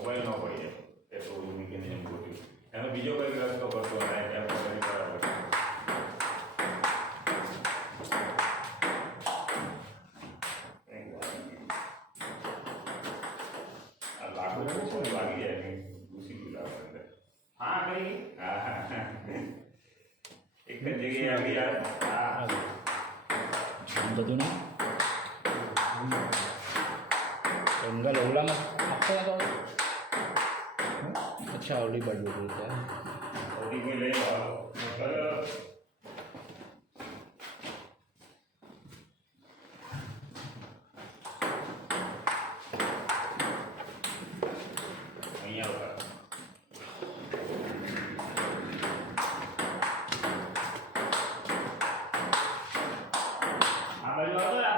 મોબાઈલ ન પડી જાય એટલું બધું મૂકીને એમ ગોઠવ્યું એનો બીજો કંઈક રસ્તો કરતો થાય ત્યાં કરી બરાબર આ લાકડું શું લાગી જાય ઘૂસી ગયું લાગે અંદર હા કરી હા એક જ જગ્યાએ આવી યાર હા બધું એંગલ ઓલામાં આપતો હતો અચ્છા ઓલી બાજુ છે ઓલી કોઈ લઈ આવો અહીંયા આ બાજુ આવતો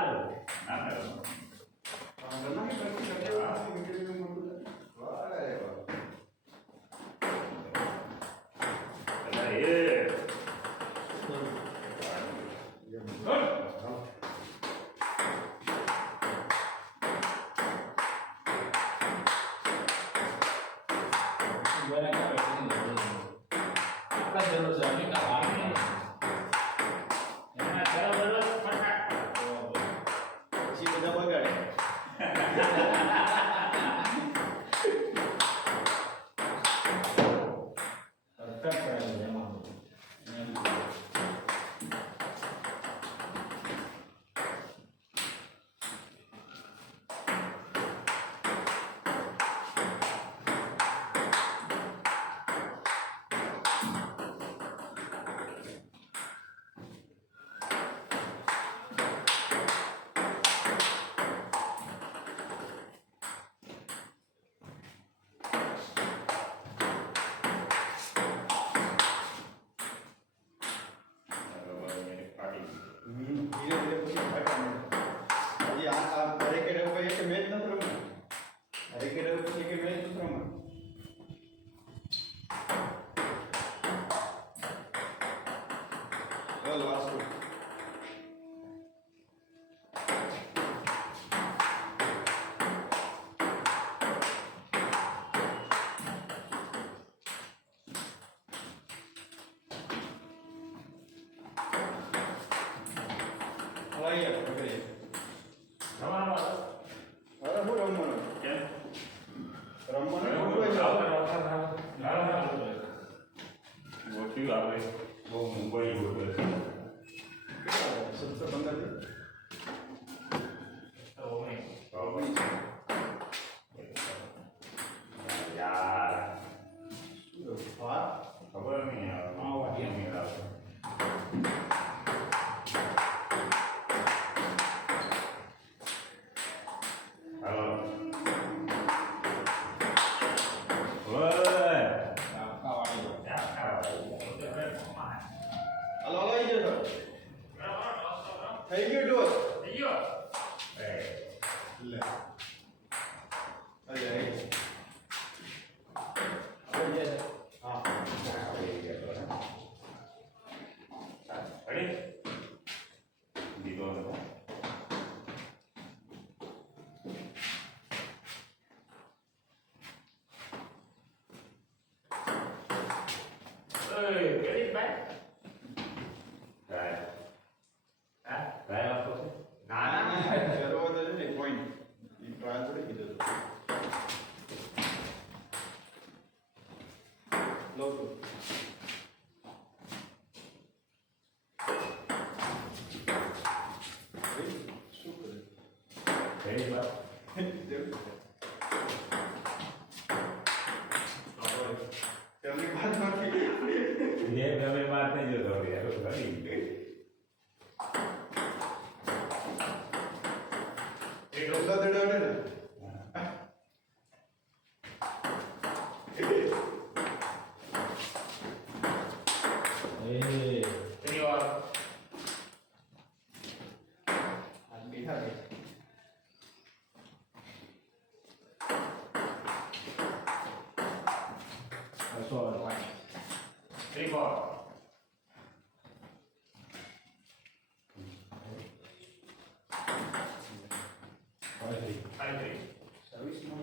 Service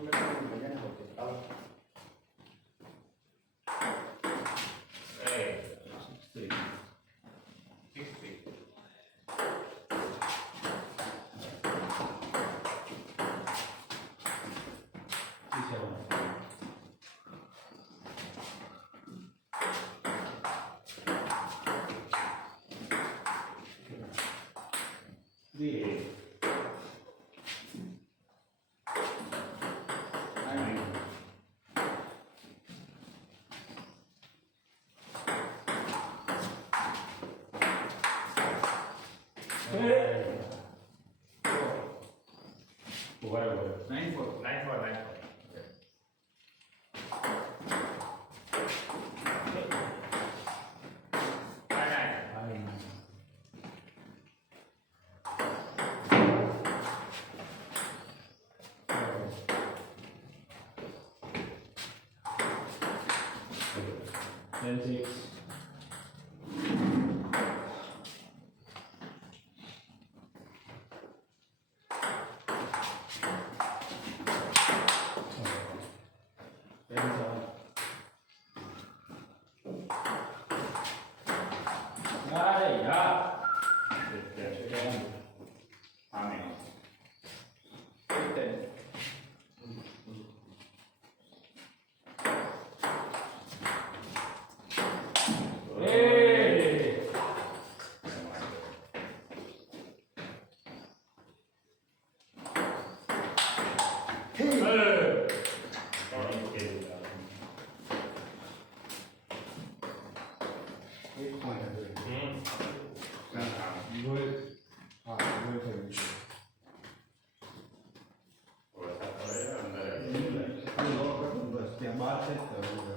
બરાબર 9-4. 9-4 Then 6. Then 7. Aray, yeah. Amen. 10. Hey! ત્યાં બાર છે જ કરવું.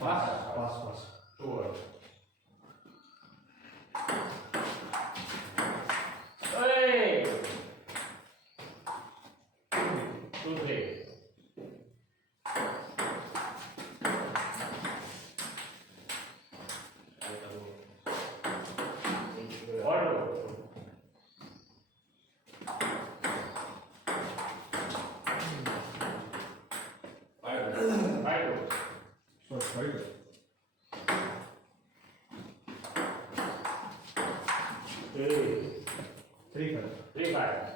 Pass. Hey! 2-3. So it's very good. 3-5. 3-5.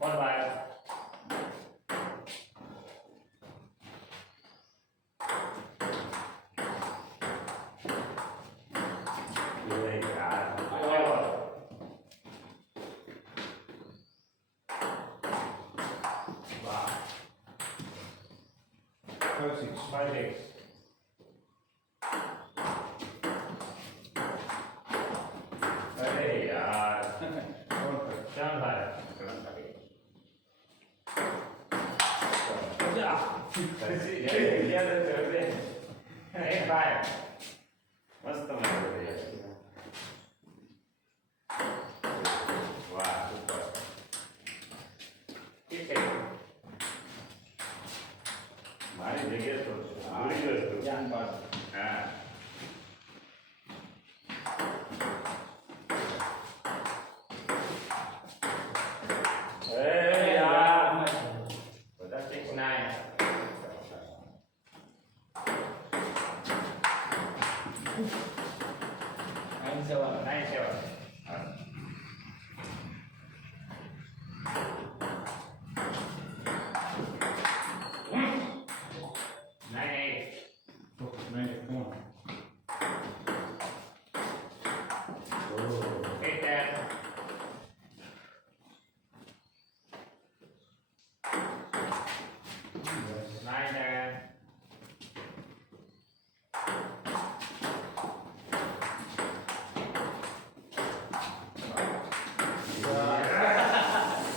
One five. Good God. Wow. 5-6. 5-6. अरे यार 7-5. 7-5. मस्त वा सुपर ठीक आहे મારી જગ્યાએ તો ભૂલી ગયો છું. ધ્યાન પાડ. હા એ યાર બધા 6-9. 9-7. 9-7. હા. Nine eight. 9-4. Nine and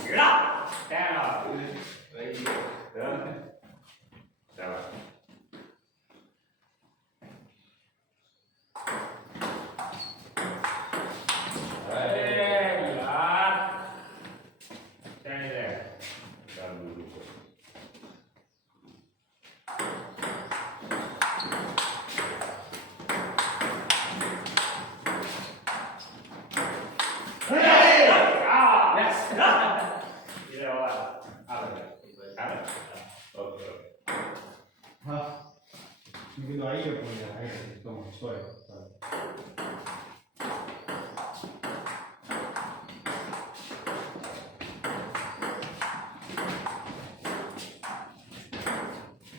get up. Stand up. Very good. Seven. Hey, yaar. Stand there. Chal dulu. Hey! Ah! Yes. Ini awal. Apa? Apa? Okay. હા મેં કીધું આવીએ પણ આવી તો સોય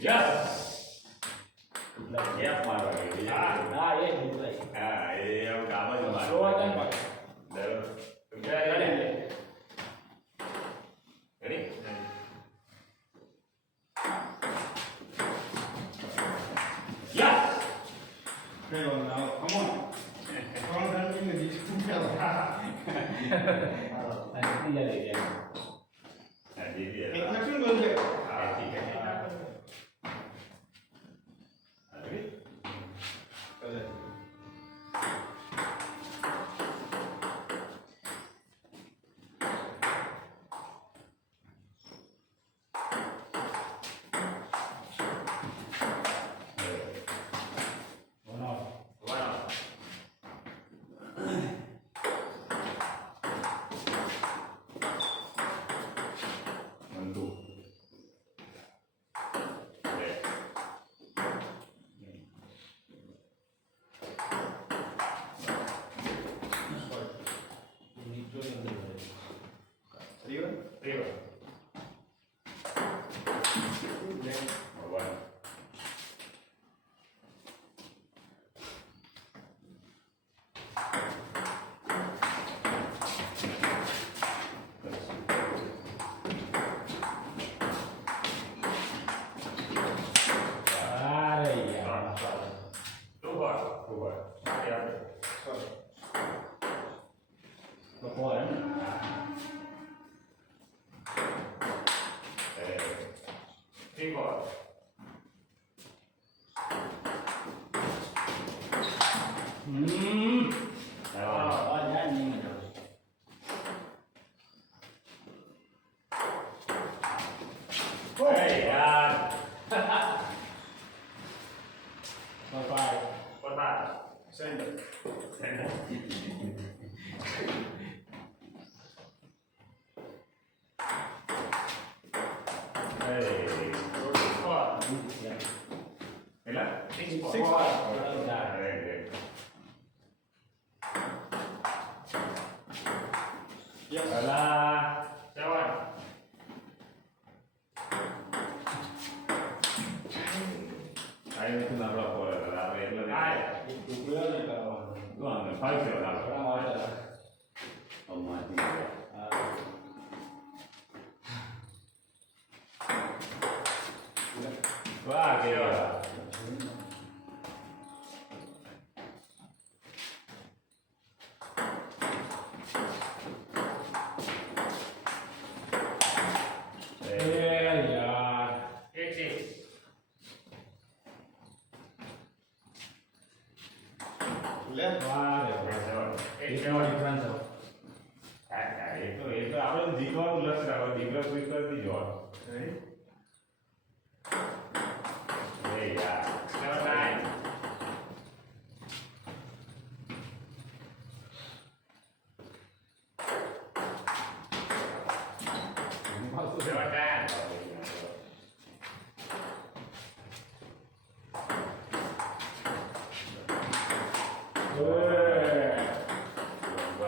Yes. Yes, મારો હા એ ભૂલાઈ હા એ એવું કામ જ મારું જોવા કેમ પાડે? Ready? Ready? Yes. કઈ વાંધો ના કમ ઓન ત્રણ રન ને જીત અને ત્રીજા લઈ જાય હા જીતી એક ગયા. નથી બોલ છે હા ઠીક છે. Ready? બનાવો One. One, two. Okay. નીચો અંદર ભરે Three one? Three one. One. અરે યાર Two ball. Two ball. Yeah. તો કોણ Three ball. આ જાય નહીં મજા Hey, yaar. આવે What's that? Center. Hey. Six ball. Ela? Six ball. Six ball. Right, right. Yes. Ela. Seven. Ahí no es una broma por la regla de ટુકડો ને કરવાનો ¿Dónde? Falso, ¿no? થોડા માટે Oh, my God. Guarda che ora. યાર Left. વારે એટલો ડિફરન્સ એ તો આપણે જીતવાનું લક્ષ્ય રાખો દીકરો કોઈ કરતી જો Ready? એ યાર ચલો ટાઈમ ચલો ટાઈમ ઓય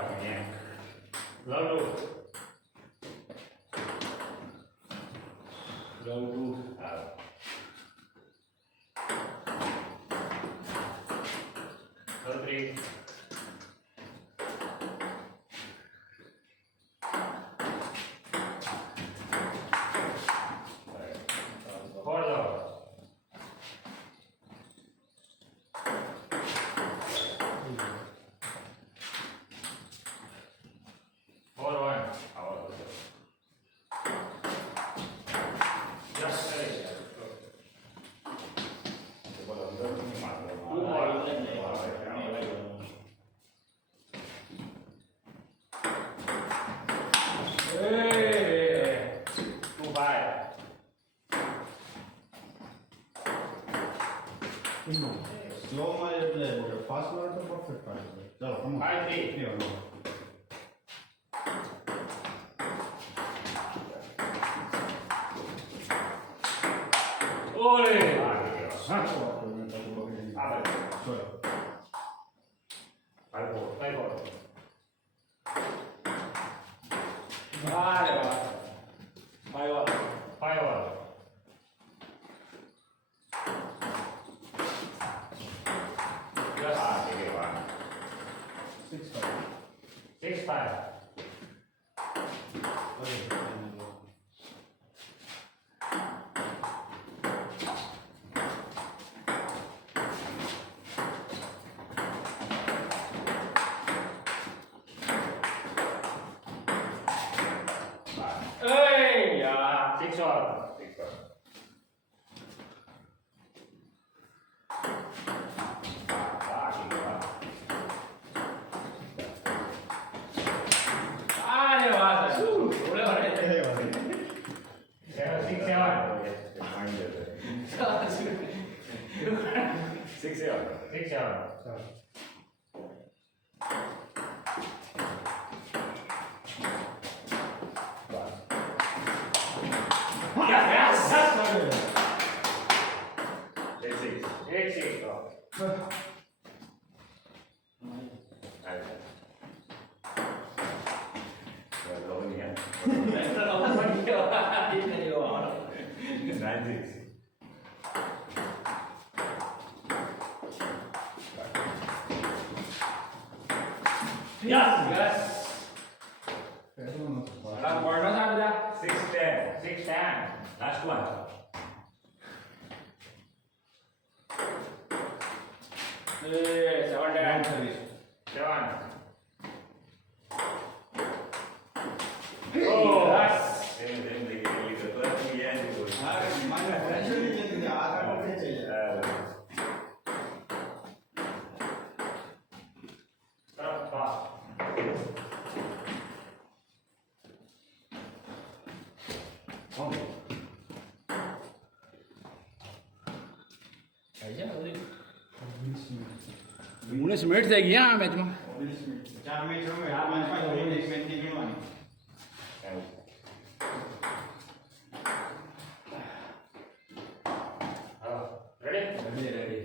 અહીંયા લડુ લડુ હા લડરી ફોર વન આવો યસ બોલો અંદર નહીં મારતો ટુ બાય સ્લો માં એટલે ફાસ્ટ માં તો પરફેક્ટ પાડે ચલો કમ 5-3 ઓય હા આ ભાઈ ભાઈ બોલ અરે વાહ ફાઈવ યસ આ કે વાહ 6-5 Hey, ya. 6-1 Ada bahasa. Boleh boleh. 6-7 Yes. Yes. પહેલો નો Kalau warna apa dah? 6-10 last one Seven round dah. Service 7 Oh, yes. હા મને ટેન્શન નથી આ કામ છે उन्नीस मिनट થઈ ગયા આ મેચમાં 20 મિનિટ 4 મેચ રમે 5 મિનિટ મેચ ની ગણવાની ready Ready, ready.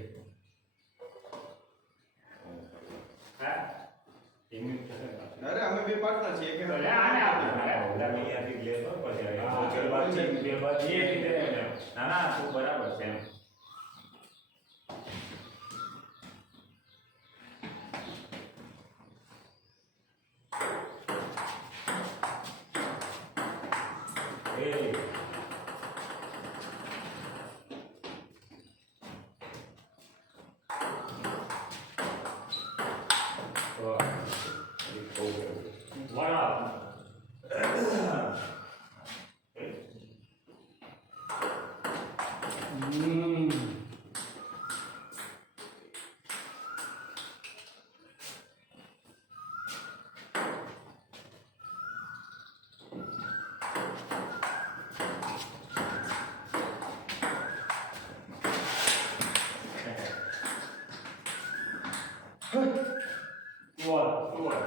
અરે અમે બે પાર્ટનર છીએ કે ના ના તું બરાબર છે એમ એ One up. One.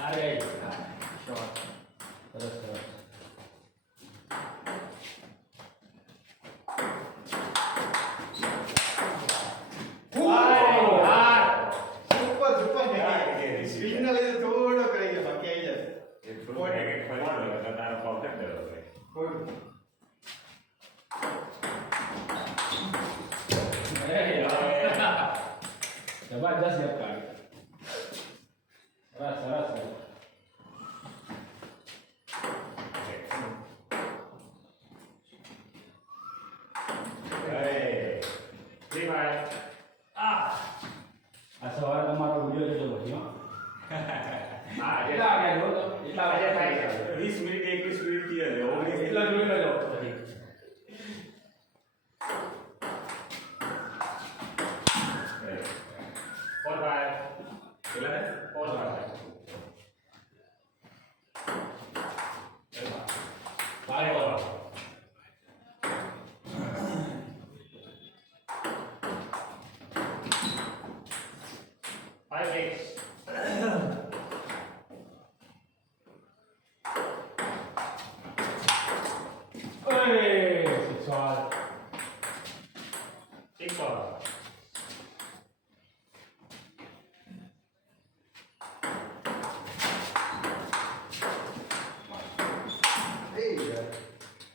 Ada. સરસ સરસ થાય 20 મિનિટ 21 મિનિટ થી હશે 19 એટલા જોઈ લેજો પછી. ફોર ફાઈવ કેટલા ને ફોર ફાઈવ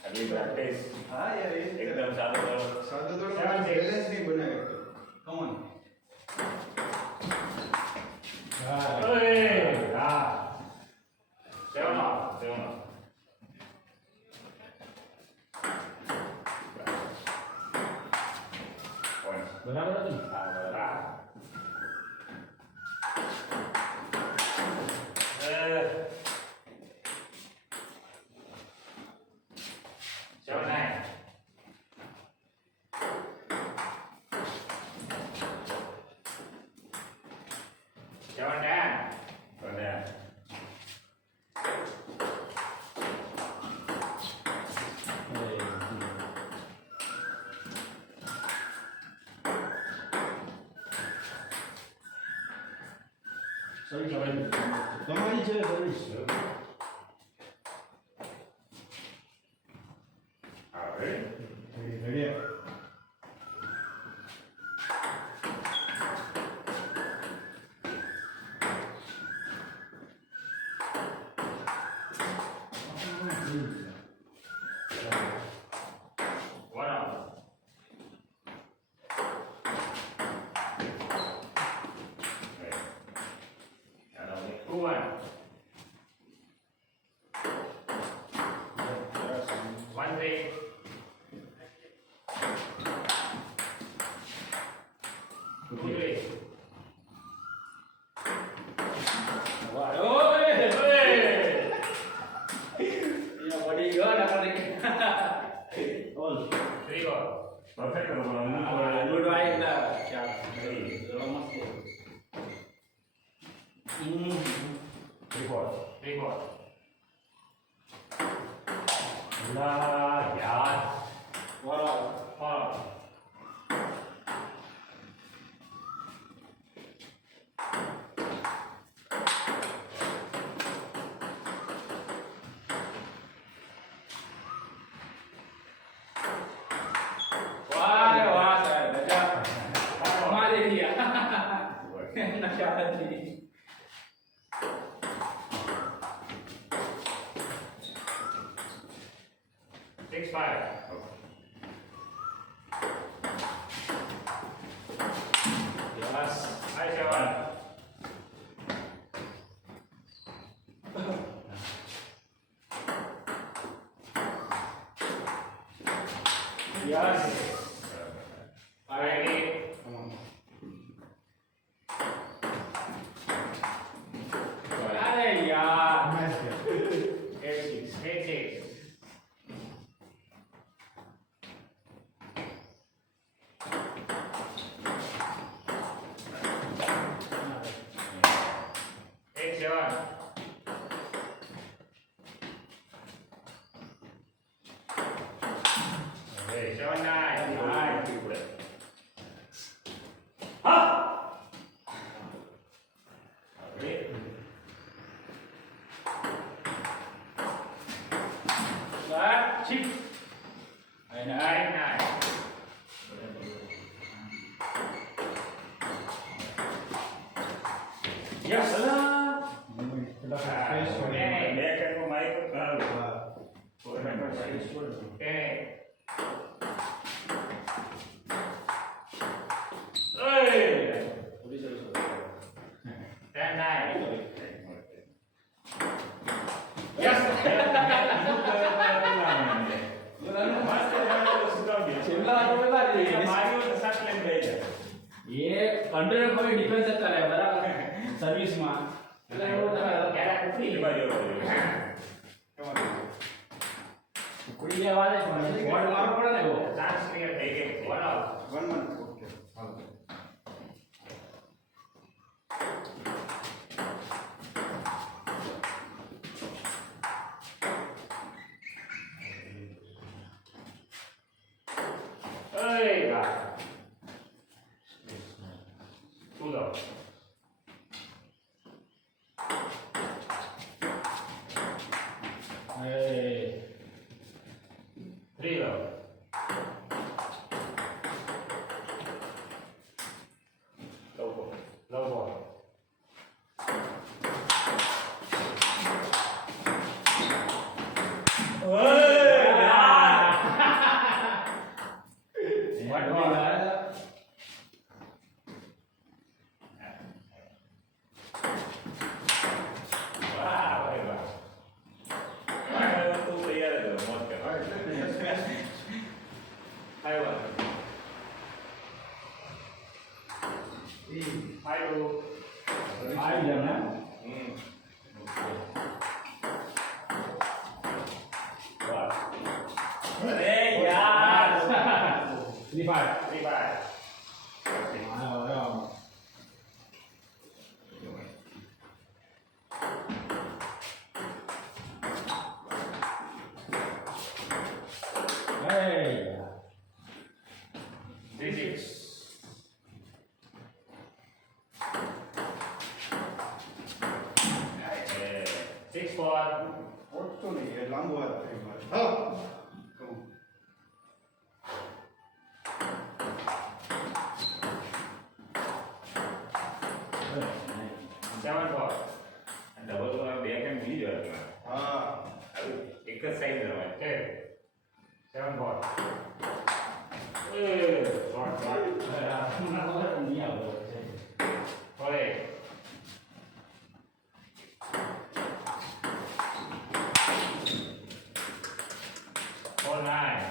અગલી પ્રેક્ટિસ હા યાર એ એકદમ સારું કરો સાદો તો Seven, six. બેલેન્સ નહીં બનાવ્યો તો કમ ઓન સેવન ઓફ બરાબર હતું ને? Seven nine. Seven ten. Seven ten. તમારી છે service Alright. Ready One off. Okay. And only two one. One three. Two three. વળી ગયો ને આપણે. All Three four. Perfect. Good વાય એટલે ચાલ. Three. મસ્ત છે. Three four. Three four. La yaar. બરાબર. Four. વાહ વાહ સાહેબ ગજબ. કમાલ એ રહ્યા. નશા હતી. Six five. Yes. Five seven. Yes. Five eight. અરે યાર. Nice Eight six. Eight six. Eight seven. Okay, seven nine. Nine. Okay. સાત છીક. Nine nine. યસ. પેલા face Ten. Back and go mic up. હા Ten. Hey. Ten nine. Yes. છેલ્લા તો પેલા જ રહી. મારી તો સાત લાઈન બે છે. એ અંડર કોઈ ડિફેન્સ હતા લે બરાબર સર્વિસમાં એટલે એવું તમે ક્યારે કુઠી બાજુ બીજા વાળે પણ બોર્ડ મારવો પડે ને એવો. ચાન્સ ક્લિયર થઈ ગઈ છે. Board out. 1 1 ઓકે hello Ê, gà. Thu rồi. Ê. Three rồi. Lâu rồi. Ê, What was that? wow, vậy mà. Wow, tu đi ra là được một cái. Hay quá. Hay luôn. Ai giờ nè? Ừ. Wow. Ê, yes. Đi phải. Đi bài. Rồi rồi. Hey. This is. Six four. ઓછો નહીં એ લાંબો હાથ થઈ મારે હા Seven four. Double તો બે કેમ ભૂલી જવાય હા એક જ સાઈડ રમાય છે. Seven four. એ short short. Không nhiều rồi. Thôi. Four nine.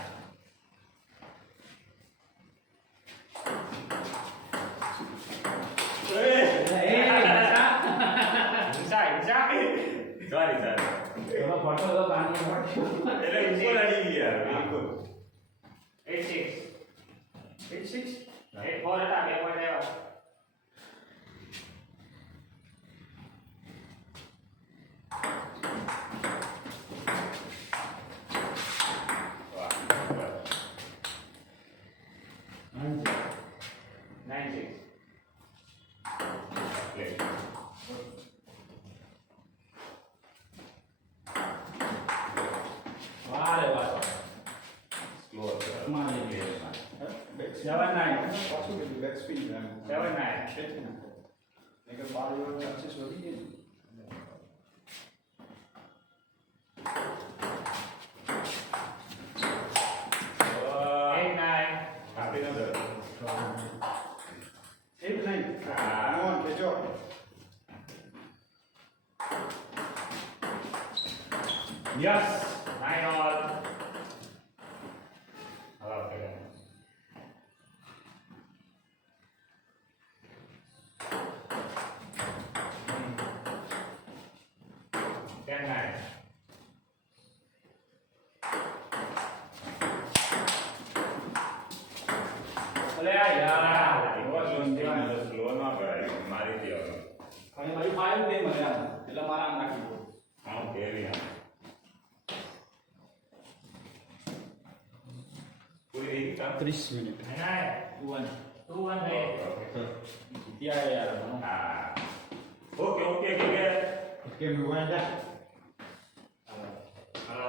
Ê, sao? Inside, inside. Sorry, sir. Nó photo đó bạn đi bắt. એટલે ઉપર અડી ગયા બિલકુલ 86 86 84 હતા 2 પોઈન્ટ આવ્યા વાહ 96 પ્લે Vale, vale. સ્લો હતો Mana ni? બેક 79. પાછું કીધું બેક સ્પિન એમ 79 ખેંચી નાખો નહીંતર બાર એવા ચાન્સીસ વધી જાય ને Eight nine. આપણી નંબર 8 9 હા. ઓન ખેંચો Yes. Nine all. Okay. Ten nine. અલે આ યાર. એવો સ્લો ન કરાય મારી દેવાનો અને મારી ફાઇલ નહીં મળે આમ. એટલે મારા આમ નાખી દો. હા કેવી આ પૂરી થઈ ગઈ કામ 30 મિનિટ. નઈ Tuan. તું વન દે Dia ya. હા ઓકે ઓકે કે ઓકે મે વાંડા હાલો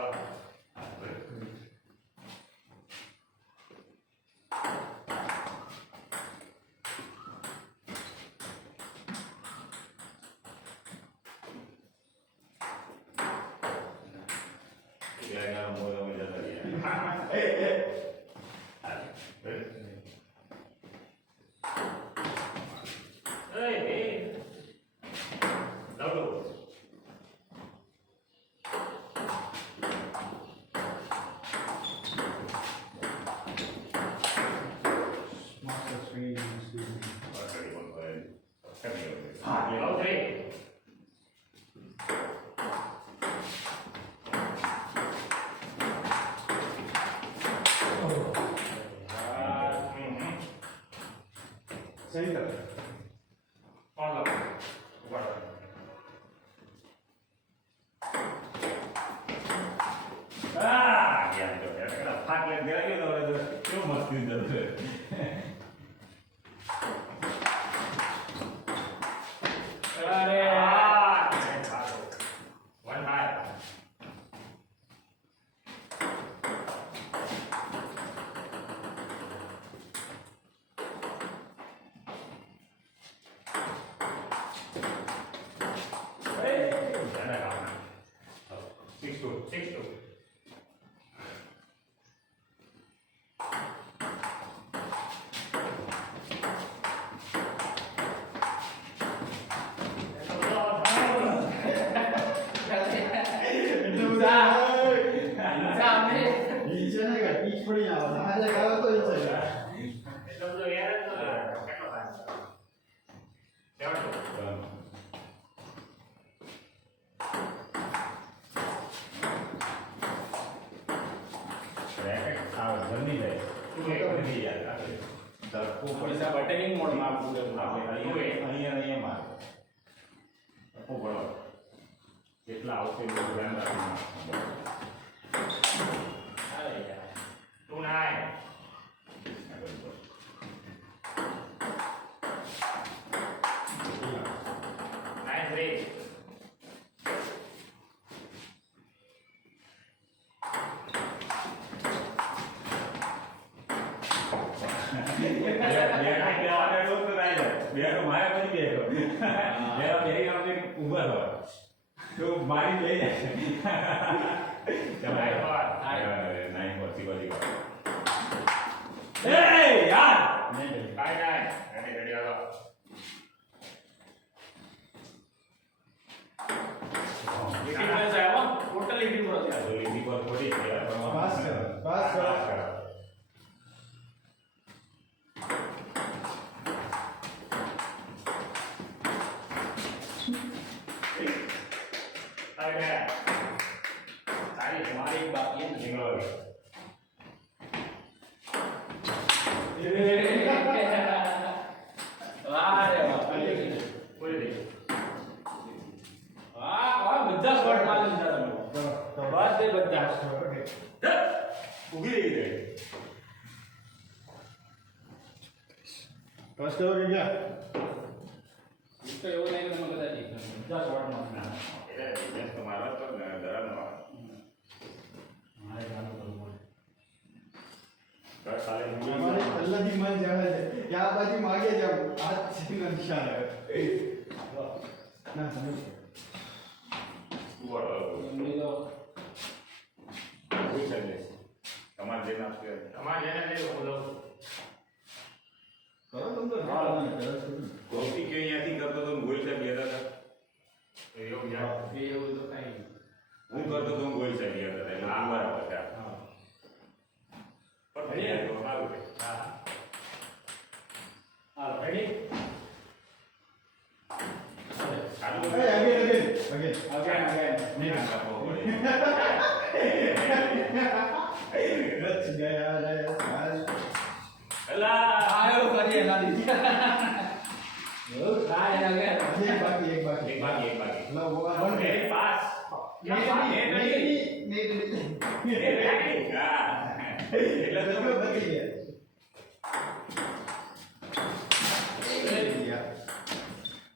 Jangan mau jalan dia. Hey, lalu. Master swing Lalu three. ફાટ લઈને ગયા ગયો તો કેવું મસ્તી જતું અરે વન હાય Six two. નીચે ને કે પીચ પડી આવે આજે ગાવ તો નીચે એટલો બધો યાર જ નતો. કેટલો time? 7 જલ્દી જાય તું એક જલ્દી યાર પૈસા બટેનિંગ મોડમાં આપવું છે અહીંયા માર આપો બળો કેટલા આવશે એટલું ધ્યાન રાખવું અરે યાર તું નાય નાઇસ રે મારી લઈ જાય યાર કાઈ નાઈ રેડી હાલો ફિટનેસ આવ્યો ટોટલી ફિટ બરો થયા લીધી પર થોડી બસ કરો મારી બાકી છે વાહ રે વાહ વાહ બધા શોટ મારી લીધા તમે બધા ઉભી રહી ગઈ કષ્ટ હો ગયા તો એવું નહીં તમે બધા બધા શોટ મારના એટલે બિઝનેસ તો મારો તો ધરમનો મારે ચાલુ કરવું પડે સાલે हमारे अल्लाह की मन जाना है क्या बाजी मांगे जब आज सीधा निशान है ना समझ એમની તો તમારે જેને આપશે તમારે જેને લઈ બોલો करो तुम तो हाँ। કોફી કે અહીંયાથી કરતો તો ગોલ સાહેબ ગયા હતા એવું યાર એવું તો કઈ હું કરતો તો ગોલ સાહેબ ગયા હતા એટલે આ બરાબર છે હા પણ તો સારું છે હા હાલો રેડી ચાલુ अरे अगेन अगेन અગેન અગેન નહીં આપો પડે रच गया रे साल એલા આયો કરીએ ના દીધી એવું થાય અગેન एक बाकी એક બાકી लो वो वन વેરી પાસ એટલે તો बची गया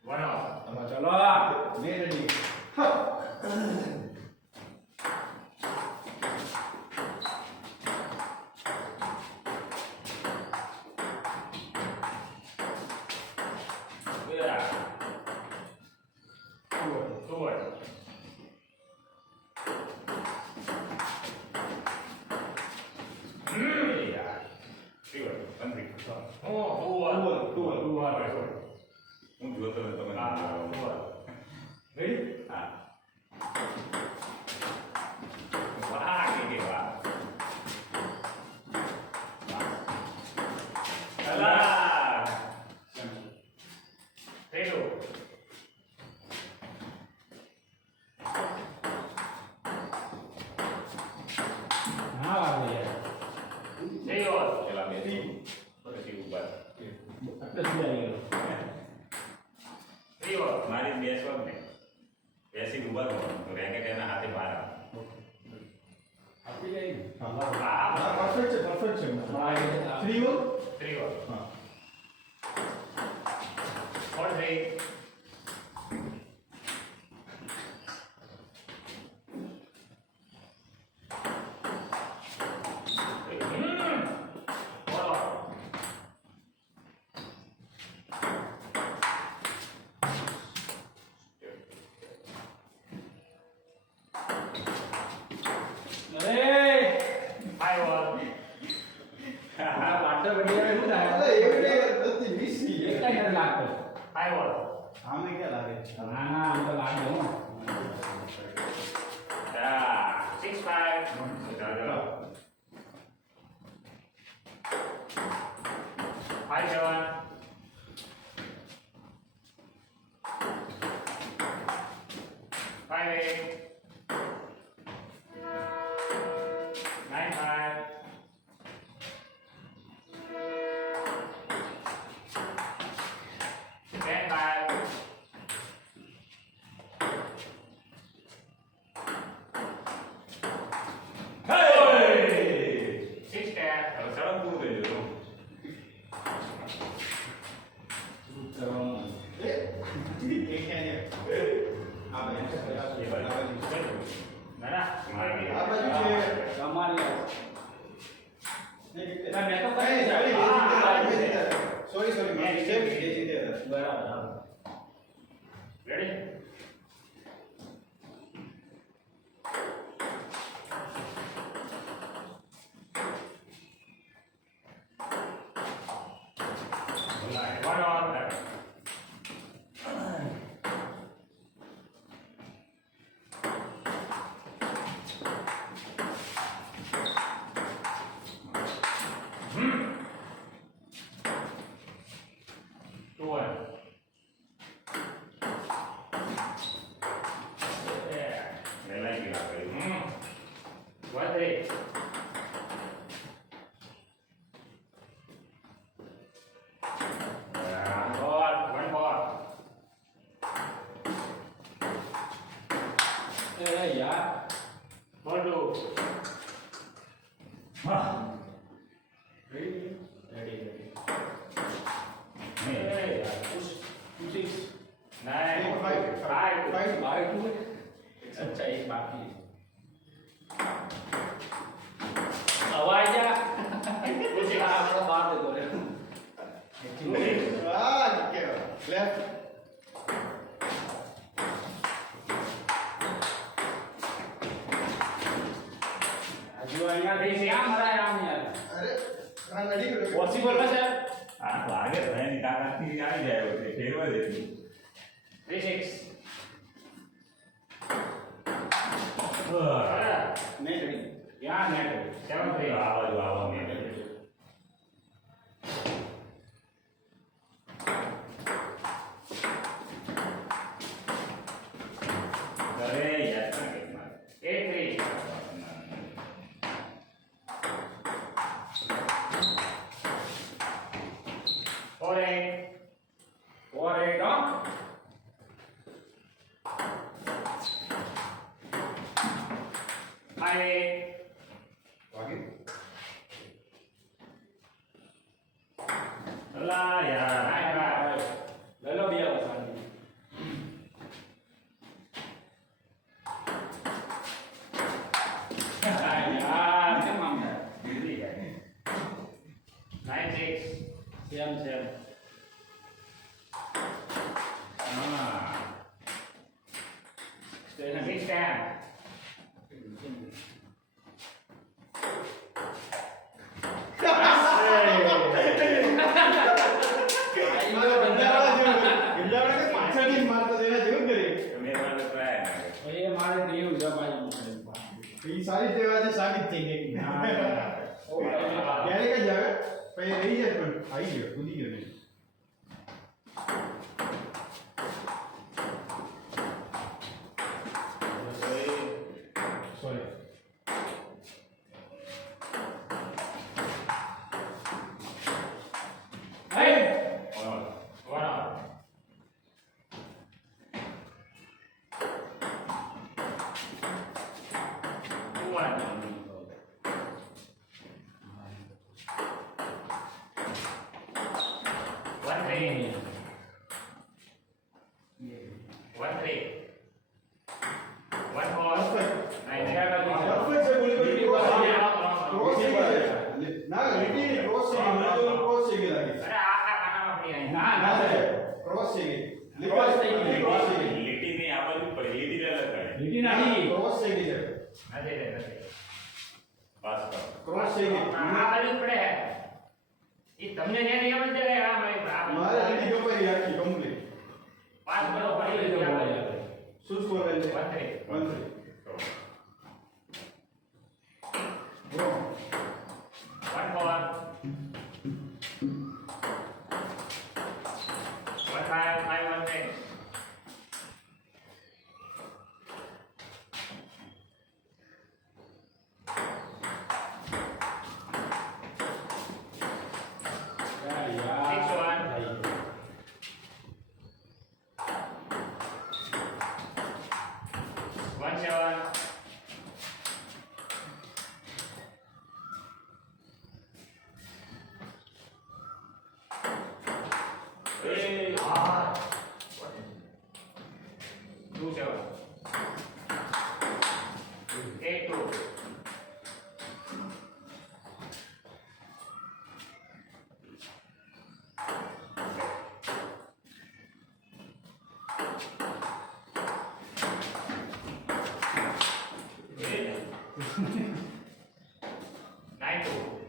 વન ઓફ ચલો मैं रेडी હું જોતો હતો તમે રેડી હા વાહ કે વાહ અલા હેલો હા વાગે યાર હેલો પેલા મેથી પછી ઉભા આટલે સુધી આવી ગયો હેલો મારી બેસવા ને બેસી ઉભા રહો તો રેકેટ એના હાથે બહાર આવે આપી ગઈ हाँ આ જ છે હમણાં આવી જતા. 3 ઓલ 3 all. હા 4-3. અરે 5 all. આ વાટર બની આવે શું થાય? અરે એવું નહીં નથી 20 ની એક ટાઈમ નથી લાગતો. 5 all. આમે ક્યાં લાગે ના ના આમ તો લાગે હો. 6-5. ચાલો. 5-7. 5-8. 9-5. 10-5. 6-10. હવે સરળ પૂરું થઈ જતું. એ ક્યાં છે આ બાજુ ના ના મારી આ બાજુ છે તમારી નહીં ના, મેં તો કઈ કહી જાડી હા, સોરી સોરી મેં જે જીતે હતા બરાબર. Ready one all. Two one. Yeah, I like it already. 1-3. Ball, one ball. એ યાર 4-2. Ready ready. Hey. એ યાર push pushes 9 Five. 5 by two. અચ્છા એક બાકી. અવાજ આ આપણો બાર દેતો રે. આ કે લેફ્ટ હજુ અહીંયાથી ક્યાં મરાય આમ યાર. અરે આ નડી ગયો પોસિબલ હશે? આ લાગે તો એની તાકાતથી આવી જાય એવું છે ફેરવા દે 3-6. નહીં રેડી. ક્યાં નેટ? 7-3. આ બાજુ આવો મેં અરે યાર ના કે મારે 8-3. 4-8. 4-8 હો. વાગે અલા યાર લઈ લો બે વસાણી. યાર કેમ આમ યાર? 9-6. Same same. Ah. સ્ટેશન 6-10. ગંજાવાળા કે પાછળથી જ મારતો તેના જેવું કરે મેં મારો try કર્યો. એ મારે દેવ જમાઈ એ સારી ટેવા છે સાબિત થઈ ગઈ ક્યારે કઈ જાવે પછી રહી જાય પણ આવી ગયો કૂદી ગયો નહીં sorry One out. Two one. નથી રે નથી પાસ કરો ક્રોસ થઈ ગઈ આ બાજુ પડે ઈ તમને ને એમ જ રહે આ મારે આની કપાઈ આખી કમ્પ્લીટ પાસ કરો પડી ગયો આપણે શું સ્કોર આવી છે 1-3 1-3 બ્રો 1-4 1-5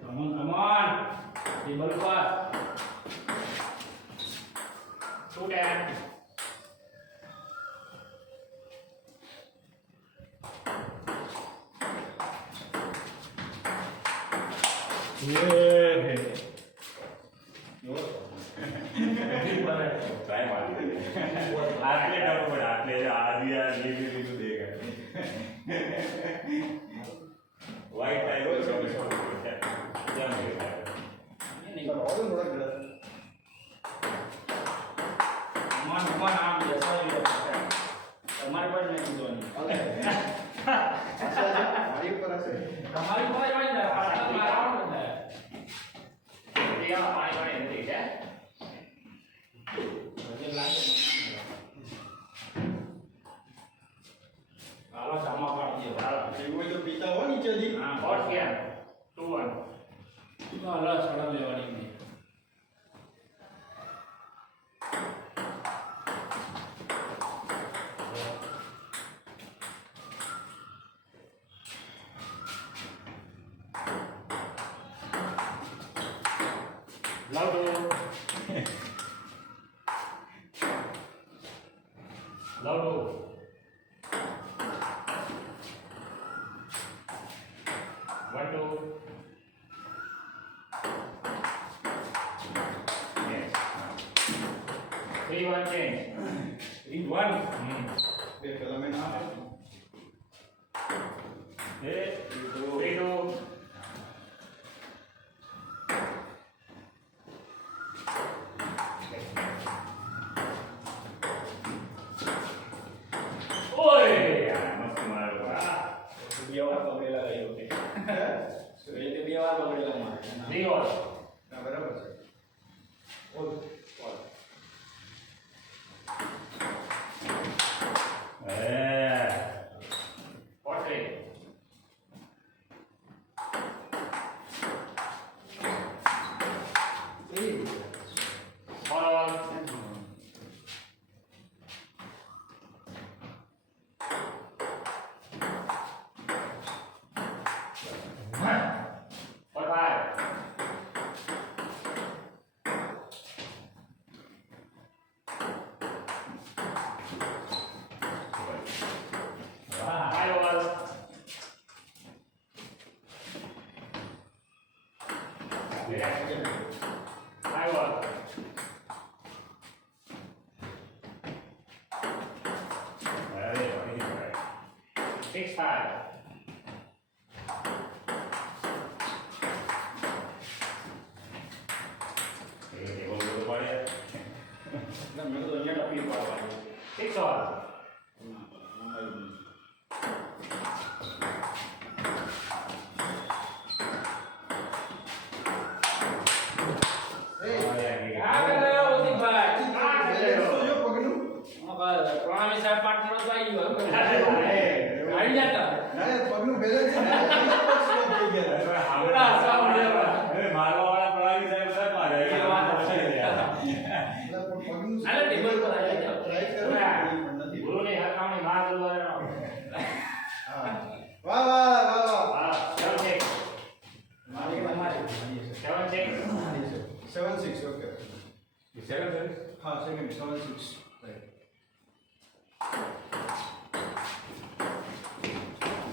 Come on. Table pass. 2-10 ટ્રાય મારી આટલે ડબલ પડે આટલે આજી આ લીધું દેખાય વાઈટ આવ્યો છે કેમ દેખાય આમ જસાવી તમારી પાસે નહીં કીધું મારી ઉપર હશે તમારી પાસે હોય ને આ મારા આવડે ત્યાં પાણી નથી છે છે લાગે હાલો સામા પાડી દે હાલો એવું હોય તો પીતા હો નીચેથી હા ફોર્થ ગેમ 2-1 તો હાલો સડા લેવાની નહીં Laudo. Laudo. One, two. Yes. 3-1 change. 3-1 બે પેલા મેં ના Yes. 3-2. Oi! Mesti malu. બે વાર પકડેલા રહ્યો કે એટલે બે વાર પકડેલા મારે 3-1. ના બરાબર છે મેં તો અહીંયા ટપી પાડવાની 6-1. પગનું બેલેન્સ છે ને સ્ટોપ થઈ ગયા પગનું ટેબલ પર આવી જાવ ટ્રાય કરો પણ નથી ગુરુની હરખામણી માં વાહ વાહ 7 6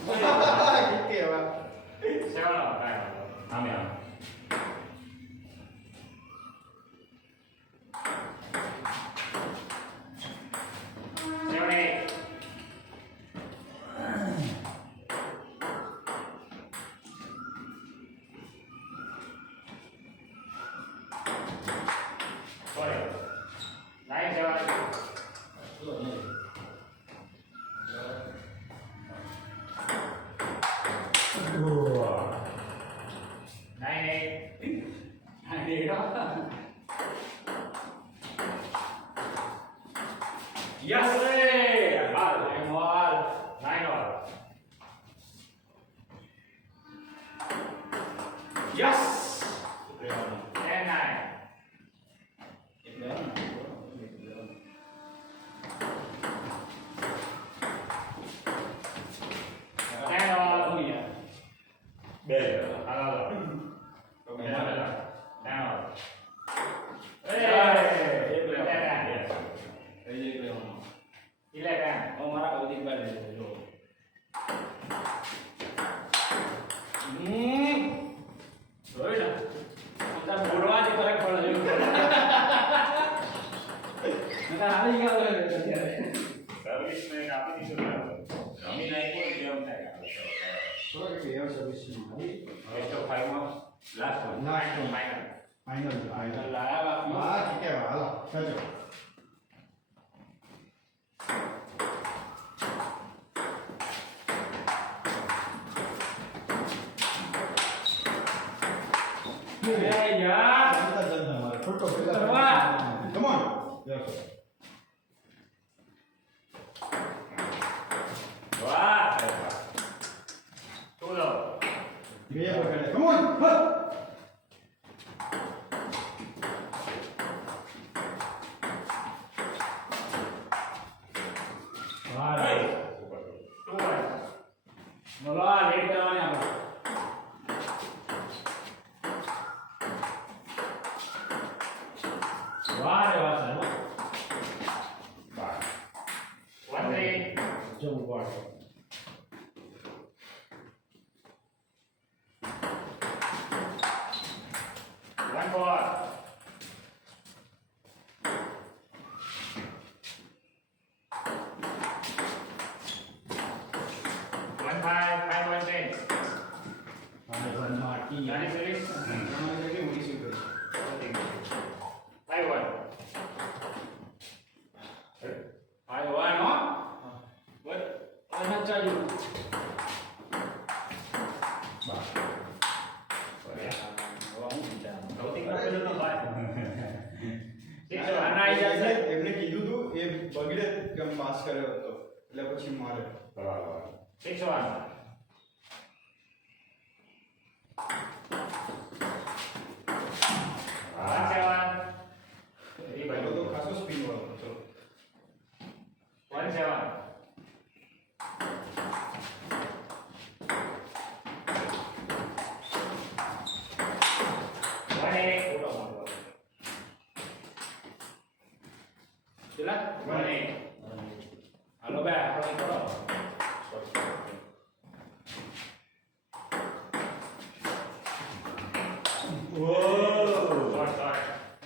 किती आहे बा? सेवन आवर काय होतं आम्ही आलो seven eight sorry 9 7 9 8 Yes! All. I'm all. 9 all Yes! 10 9 10 all બે હાલો now એક 11 અમારા કૌતિકભાઈ લે જો જોઈ ને બધા બોલવાથી ફરક પડે નકર હાલી ગયા હોય અત્યારે સર્વિસ ને આપી દીધું રમી નાખ્યો જેમ થાય થોડા કે એર સર્વિસ માં બેસ્ટ ઓફ 5 માં last one Last one. Final final લાયા બાપી હા ઠીક છે હાલો ચાલો એ યાર જલ્દી જલ્દી મારે ફોટો કરવા. કમ ઓન યસ વાહ ચલો બે વખત કમ ઓન બોલો આ લેટ કરવાની આપણે વાહ રે વાહ સાહેબ જવું પડે One more. One five, five one ten. માટી Nine six. તમારે કે મોટી શું કરી Five one. આયો વાહ નો બસ આ ચાલુ એમને કીધું તું એ બગડે કેમ પાસ કર્યો હતો એટલે પછી મારે Six one. One seven. પેલો તો ખાસો સ્પીડ વાળો હતો One seven. One eight. ચલા One eight. હાલો બે આપણે કરો Short, short.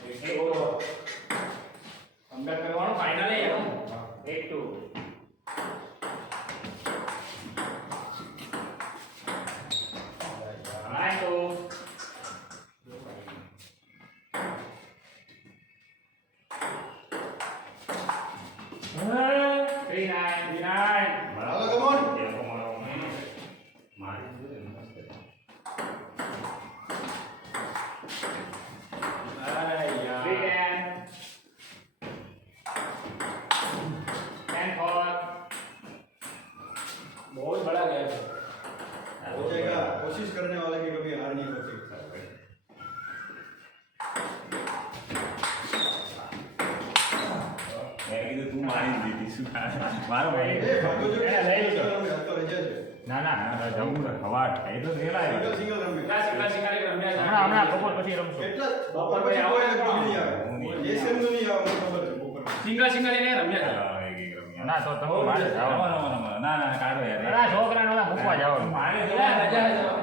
Eight two. Comeback કરવાનું ફાઇનલ એ એમ Eight two. Nine two. Three nine. Three nine. હાલો કમ ઓન અરે યાર Three ten. 10 4. बहुत बड़ा गैप है हो जाएगा कोशिश करने वाले की कभी हार नहीं होती મેં કીધું તું મારી જ દીધી શું મારો ભાઈ એ ભાગો જો એને લઈ લીધો. તો રજા છે ના ના જમવું તો ખવા ખાઈ તો રેલા સિંગલ સિંગલ રમે ક્લાસ શીખાડી રમ્યા હમણાં બપોર પછી રમશું એટલા બપોર બપોર પછી પછી કોઈ આવો લગભગ નહીં આવે જે સેમ નું નહીં આવે મને ખબર છે બપોર સિંગલ સિંગલ એને રમ્યા હતા. હા, એક રમ્યા. ના તો તમે મારે રમો, જવાનું. રમો, રમો. ના ના કાઢો યાર. અરે આ છોકરાને ઓલા મૂકવા જવાનું. મારે રજા, રજા, રજા.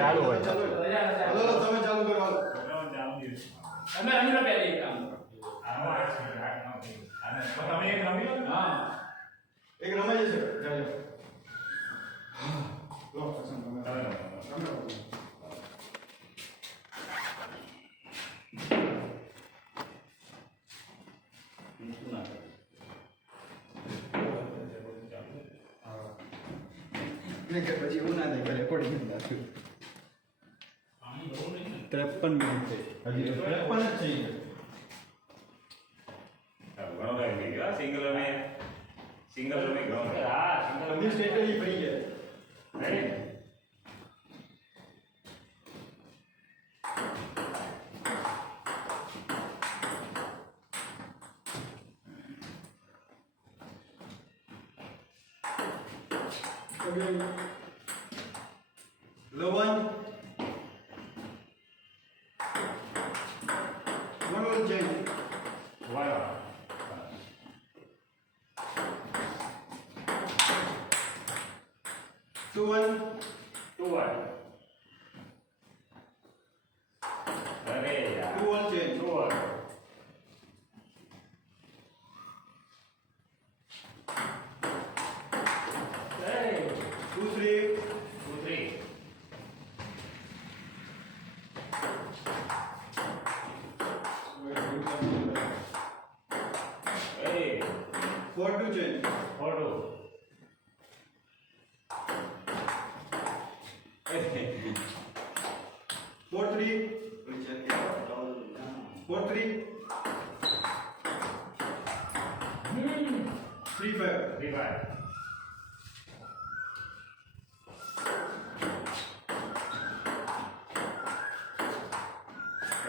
ચાલુ હોય. રજા, રજા. હલો, તમે ચાલુ કરો હાલો. છોકરાઓ ચાલુ છે. અમે રમી લો પહેલી એક કામ. આનો આ છે, આ નથી. આને તો તમે એક રમી લો ને. હા. એક રમાઈ જશે જાજો. લો પસંદ તમે તમે રમો. રમે રમે. ને કે પછી એવું ના થાય કે રેકોર્ડિંગ ના થયું. 53 મિનિટ થઈ. હજી 53 જ થઈ. ઘણો ટાઈમ થઈ ગયો. સિંગલ રમે ઘણો ટાઈમ. હા, સિંગલ બધી સ્ટ્રેટેજી પડી ગયા. Ready? Lowan. One will change. વાહ. 2-1. 2-1. અરે યાર. 2-1 change. 2-1. Hey. 2-3. 2-3. Hey. 4-2 change. 4-2. Hey. 4-3. 4-3. 3-5. 3-5.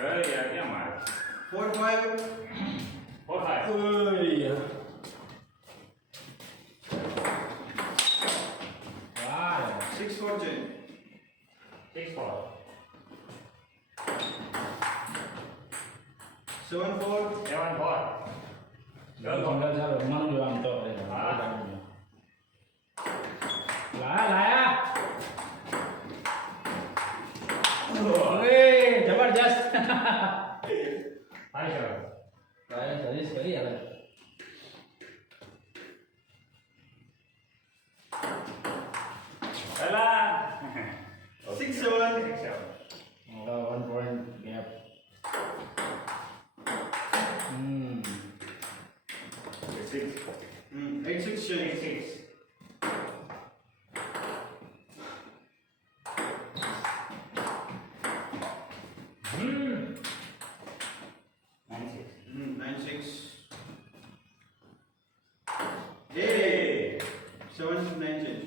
અરે યાર ક્યાં મારે 4-5. 4-5. ઓય. વાહ. 6-4 change. 6-4. 7-4. 7-4. સિંગલ ચાલો રમવાનું જો આમ તો. હા. લાયા લાયા. ઓય જબરજસ્ત. હાય સર. લાયા સર્વિસ કરી હવે. એલા 6-7. 6-7. 1 point gap. 6. 8-6 change. 6. Hmm. 9-6. 9-6. Hey. 7-9 change.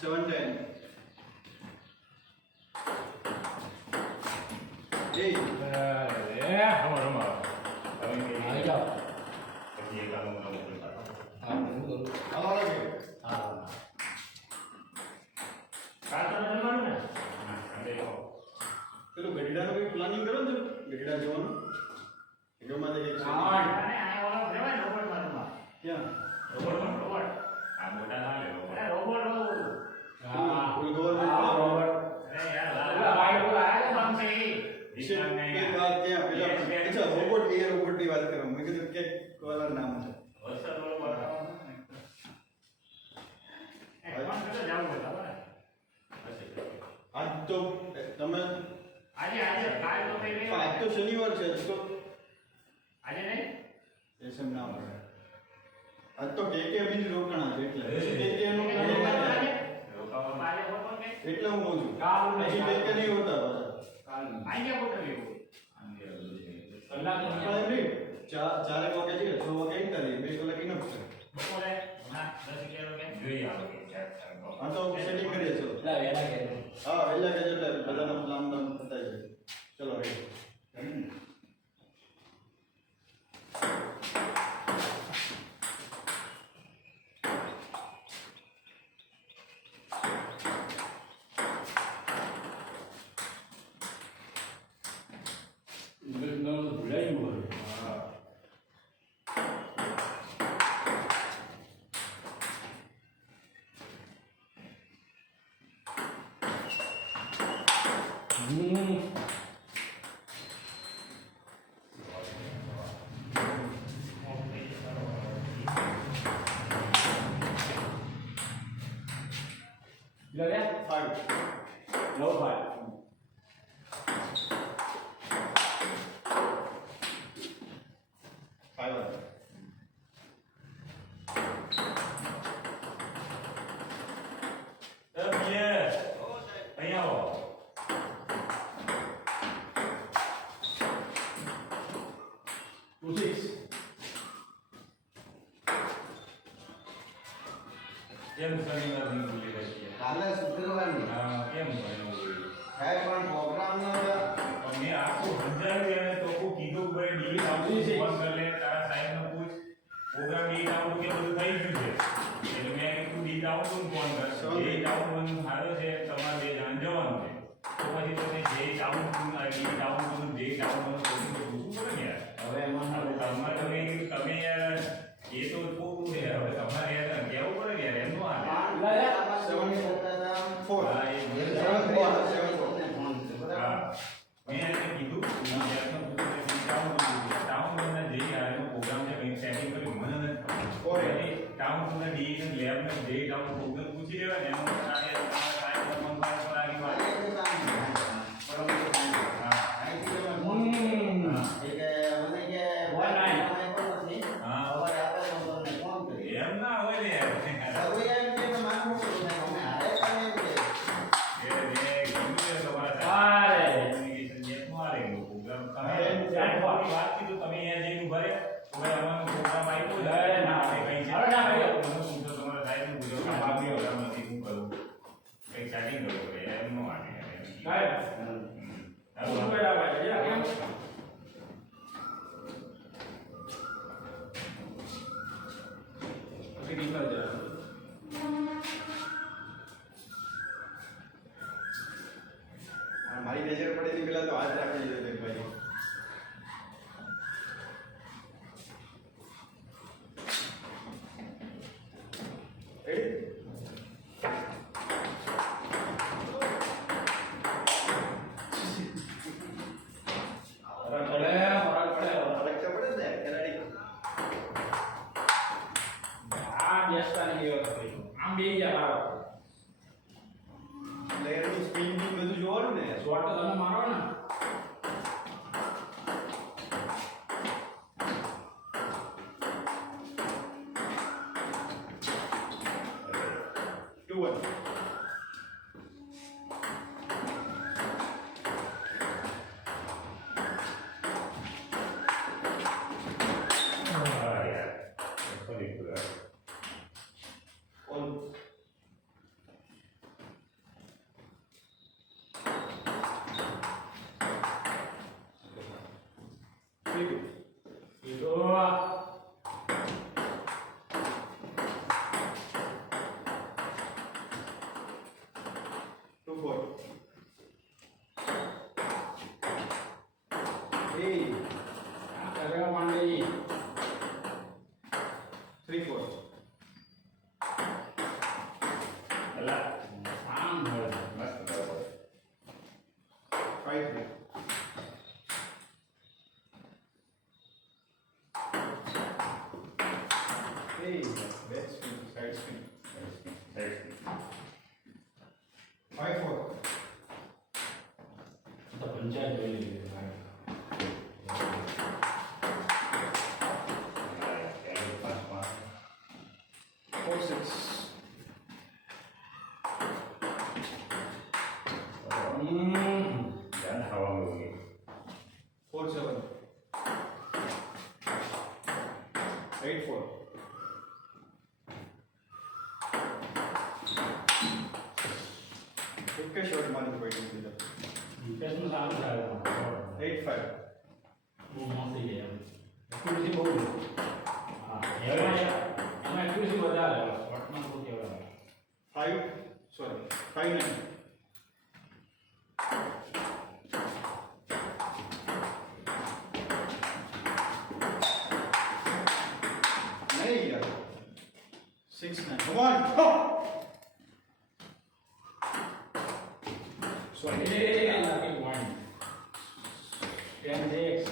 7-10. 8. રમો રમો. હવે આવી જાઓ. પછી એક આનું રમો કરી પાછો. હા હું કરું. હાલો હાલો કે. હા. કાલ તમે જમવાનું ને? હા, અને જો. પેલું ગઢડાનું કંઈક પ્લાનિંગ કરો ને ગઢડા જવાનું એમાં કંઈક છે. અને આ ઓલો રહેવાય ને રોબોટમાં તમારે. ક્યાં રોબોટમાં? રોબોટ. આ મોટા ના લે રોબોટ. અરે રોબોટ હોવું. હા. પેલું ગવર્મેન્ટ હા, વાળું. અરે યાર ઓલા વાઈટ ઓલા આયા ને આમ છે ઈ. છે, કંઈક વાત ત્યાં પેલા અચ્છા રોબોટ એ રોબોટની વાત કરો મેં કીધું કે કોલાર નામ છે વરસાદ રોબોટ આવવાનો ને. એ કોણ કેટલે જવું હોય ખબર હે? આજ તો તમે આજે કાલ તો કઈ નહીં આજ તો શનિવાર છે આજ તો આજે નહીં? એસએમ નામ છે આજ તો કે બીજ રોકાણા છે એટલે કે નો આજે રોકાવાનું. આજે હોતો કે? એટલે હું કહું છું કાલ નહીં. હજી કે નહીં હોતા આજે હોતો એવું. આંગે બધું છે. કલાક પણ એમ નહીં 4 વાગે છે 6 વાગે નીકળી 2 કલાક ઇનફ છે બપોરે ના 10 કિલો કે જોઈએ આવે કે ચાર ચાર કહો. આ તો સેટિંગ કરીએ ચલો એટલા વેલા કે હા વહેલા કે એટલે બધાનો પ્લાન નામ બતાવી દે ચલો રેડી લે 5 નવ ભાઈ અહીંયા આવો. ટુ સિક્સ કેમ શનિવારની ભૂલી ગઈ છે? કાલે શુક્રવારની હા, કેમ બન્યું? સાહેબ પણ પ્રોગ્રામનો મેં આખું સમજાવ્યું અને તો હું કીધું કે ભાઈ ડીલ આઉટ ફોન કર લે, તારા સાહેબને પૂછ, પ્રોગ્રામ ડીલ આઉટ કે બધું થઈ ગયું છે. એટલે મેં કીધું ડીલ આઉટ નું ફોન કર. ડીલ આઉટ નું સારું છે, તમારે બે જણ જવાનું છે. તો પછી તમે જે આઉટ નું ડીલ આઉટ નું જે આઉટ નું પૂછવું પડે ને યાર. હવે એમાં તમે યાર એ તો થોડું છે. હવે તમારે યાર કહેવું પડે ને યાર, એમનું આ લે લે 4 હા, એ બરાબર મેં એને કીધું ટાઉન જે પ્રોગ્રામ છે કંઈક સેટિંગ કર્યું મને નથી ખબર. ટાઉન ડી લેબ ને જે ટાઉન પ્રોગ્રામ પૂછી લેવાય ને એમાં એમ ના હોય ને યાર. મારી નજર પડેલી પેલા તો હાથ રાખી દીધો ભાઈ. આમ બે ગયા લેયરનું સ્પિન બી બધું જોવાનું ને. શોર્ટ તો તમે મારો ને Two one. All. Three. itu 2-4. Hey. ada mandi 3-4. આમ હોય 5-3. Hey, that's spin, side spin. 5-4. kita pencet dulu 4-6. Jangan hawa begini. 4-7. 8-4. એક જ શોટ મારી પડી દીધો. ડિફેન્સનું સારું થાય 8-5. બહુ મસ્ત થઈ જાય એક્યુરેસી બહુ હા એમાં એક્યુરેસી વધારે શોર્ટમાં બહુ કેવડા 5-9. नहीं यार 6-9. Come on. Ho! Sorry. lucky one 10-6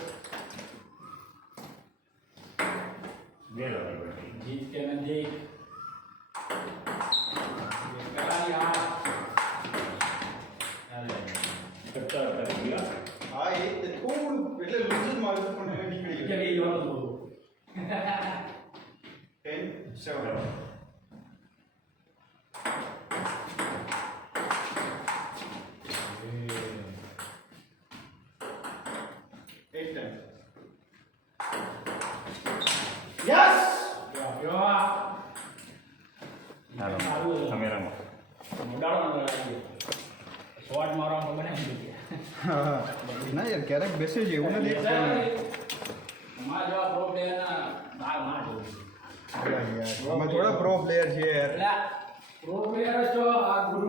Dia lah bagi. જીત કે નથી પેલાની હાર start કરી ગયા. હા એ થોડું એટલે લૂઝ જ મારું પણ હવે નીકળી કે ગયું એ જવાનું હતું. 10 7 8 10 યસ જો આ હાલો, સારું છે. તમે રમો. મોડાળો લાગી શોર્ટ મારવામાં બનાવી દીધી ના યાર ક્યારેક બેસે છે એવું નથી માં જેવા પ્રો પ્લેયર ના બાર માં જેવું યાર આમાં થોડા પ્રો પ્લેયર છે યાર એટલે પ્રો પ્લેયર છો આ ગુરુ